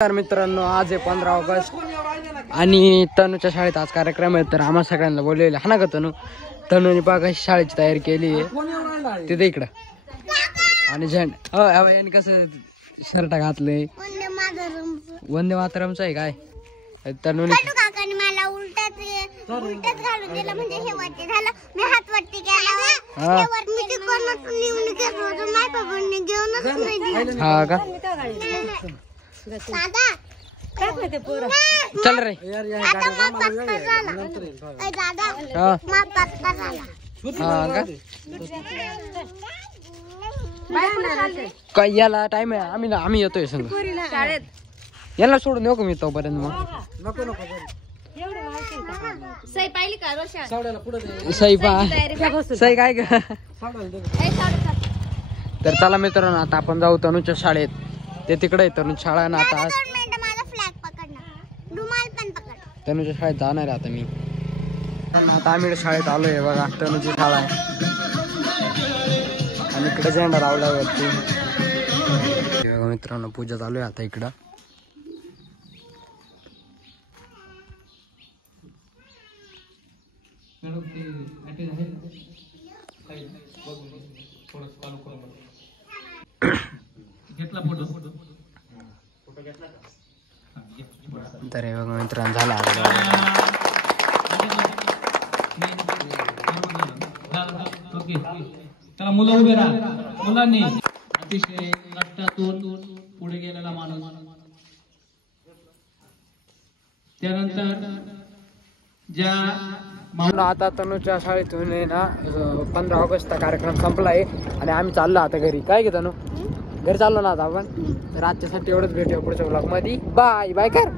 तर मित्रांनो आज आहे 15 ऑगस्ट आणि तनूच्या शाळेत आज कार्यक्रम आहे. तर आम्हा सगळ्यांना बोललेले हा ना का तनूने बघा कशी शाळेची तयारी केली आहे तिथे इकडं. आणि यांनी कसं शर्ट घातलंय वंदे मातरमचं आहे काय तनूने मला उलटच घालून दिलं म्हणजे हे वरती झालं मी हात वरती केला हा का दादा चल रे काय याला टाइम आहे आम्ही येतोय संग याला सोडून येऊ का मी तोपर्यंत मग नको सई काय का. तर चला मित्रांनो आता आपण जाऊ तनूच्या शाळेत. ते तिकडे आहे तनू शाळा ना आता तनूच्या शाळेत जाणार आहे आता मी. आता आम्ही शाळेत आलोय बघा तनूची शाळा आहे आणि इकडे झेंडा लावला वरती. बघा मित्रांनो पूजा चालू आहे आता इकडं. तर हे बघा मित्रांनो झाला त्याला मुलं उभे राहा. मुलांनी अतिशय कष्टातून पुढे गेलेला माणूस. त्यानंतर ज्या आता तनूच्या शाळेतून ना 15 ऑगस्टचा कार्यक्रम संपला आहे आणि आम्ही चाललो आता घरी. काय घेतो तनू घरी चाललो ना आता आपण. तर आजच्यासाठी एवढंच भेटूया पुढच्या ब्लॉग मध्ये. बाय बाय कर.